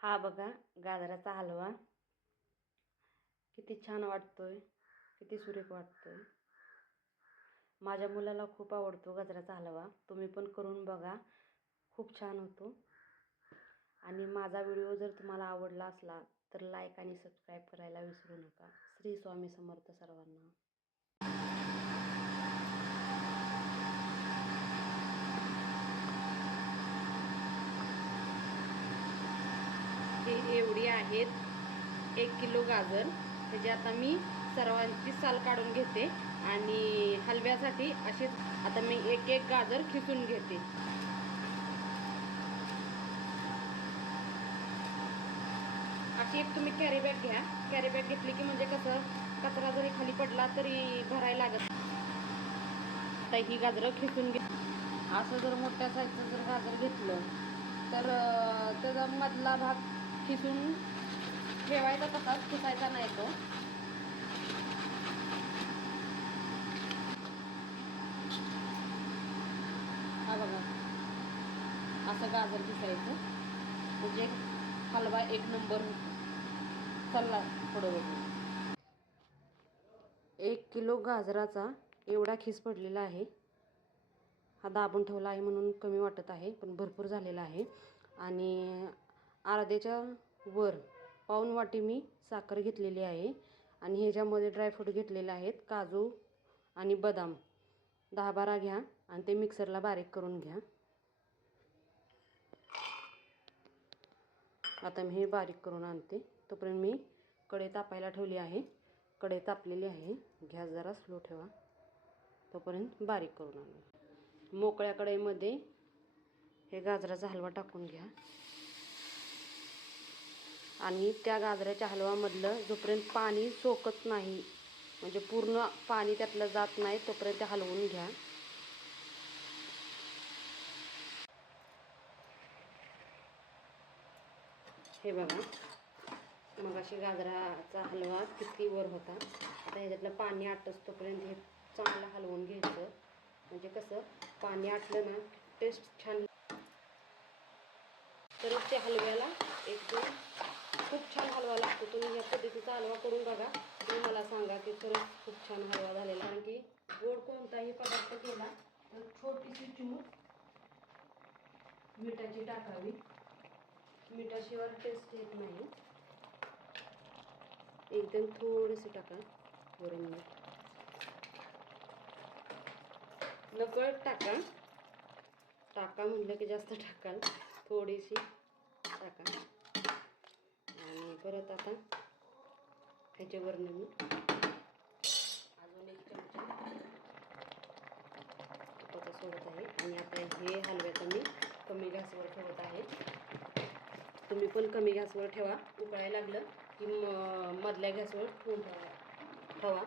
हा बघा गाजराचा हलवा किती छान वाटतोय, किती सुरेख वाटतोय। माझ्या मुलाला खूप आवडतो गाजराचा हलवा। तुम्ही पण करून बघा, खूप छान होतो। आणि माझा व्हिडिओ जर तुम्हाला आवडला असला तर लाईक आणि सबस्क्राईब करायला विसरू नका। श्री स्वामी समर्थ सर्वांना। हे एवढी आहेत 1 किलो गाजर। त्याची आता मी सर्वांची साल काढून घेते आणि हलव्यासाठी असेच आता मी एक एक गाजर खिसून घेते। अशी एक तुम्ही कॅरी बॅग घ्या। कॅरी बॅग घेतली की म्हणजे कसं कचरा जरी खाली पडला तरी भरायला लागत। आता ही गाजर खिसून घे। असं जर मोठ्या साईजचं जर गाजर घेतलं तर त्याचा मधला भाग खिसून ठेवायचा, तसाच खिसायचा नाही तो। हा बघा, असं गाजर खिसायचं म्हणजे हलवा एक नंबर होतो। चला पुढे बघू। 1 किलो गाजराचा एवढा खिस पडलेला आहे। हा दाबून ठेवला आहे म्हणून कमी वाटत आहे, पण भरपूर झालेला आहे। आणि अर्ध्याच्या वर पाऊण वाटी मी साखर घेतलेली आहे। आणि ह्याच्यामध्ये ड्रायफ्रूट घेतलेले आहेत, काजू आणि बदाम 10-12 घ्या आणि ते मिक्सरला बारीक करून घ्या। आता मी हे बारीक करून आणते। तोपर्यंत मी कढई तापायला ठेवली आहे। कढई तापलेली आहे, गॅस जरा स्लो ठेवा। तोपर्यंत बारीक करून आणू। मोकळ्या कढईमध्ये हे गाजराचा हलवा टाकून घ्या आणि त्या गाजराच्या हलव्यामधलं जोपर्यंत पाणी सोकत नाही, म्हणजे पूर्ण पाणी त्यातलं जात नाही, तोपर्यंत हलवून घ्या। हे बघा, मग अशी गाजराचा हलवा किती वर होता। आता ह्याच्यातलं पाणी आटस तोपर्यंत हे चांगलं हलवून घ्यायचं। म्हणजे कसं पाणी आटलं ना टेस्ट छान, तरच त्या हलव्याला एकदम खूप छान हलवा लागतो। तुम्ही या पद्धतीचा हलवा करून बघा, तुम्ही मला सांगा की खरंच खूप छान हलवा झालेला। कारण की गोड कोणताही पदार्थ केला तर छोटीशी चिमूट मिठाची टाकावी, मिठाशिवाय टेस्ट येत नाही। एकदम थोडीशी टाका वरून मीठ, नकळत टाका। टाका म्हणलं की जास्त टाकाल, थोडीशी टाका। आणि परत आता ह्याच्यावरनं मी अजून 1 चमचा तुपाचा सोडत आहे। आणि आता हे हलव्याचं मी कमी गॅसवर ठेवत आहे। तुम्ही पण कमी गॅसवर ठेवा। उकळायला लागलं की मधल्या गॅसवर ठेवा।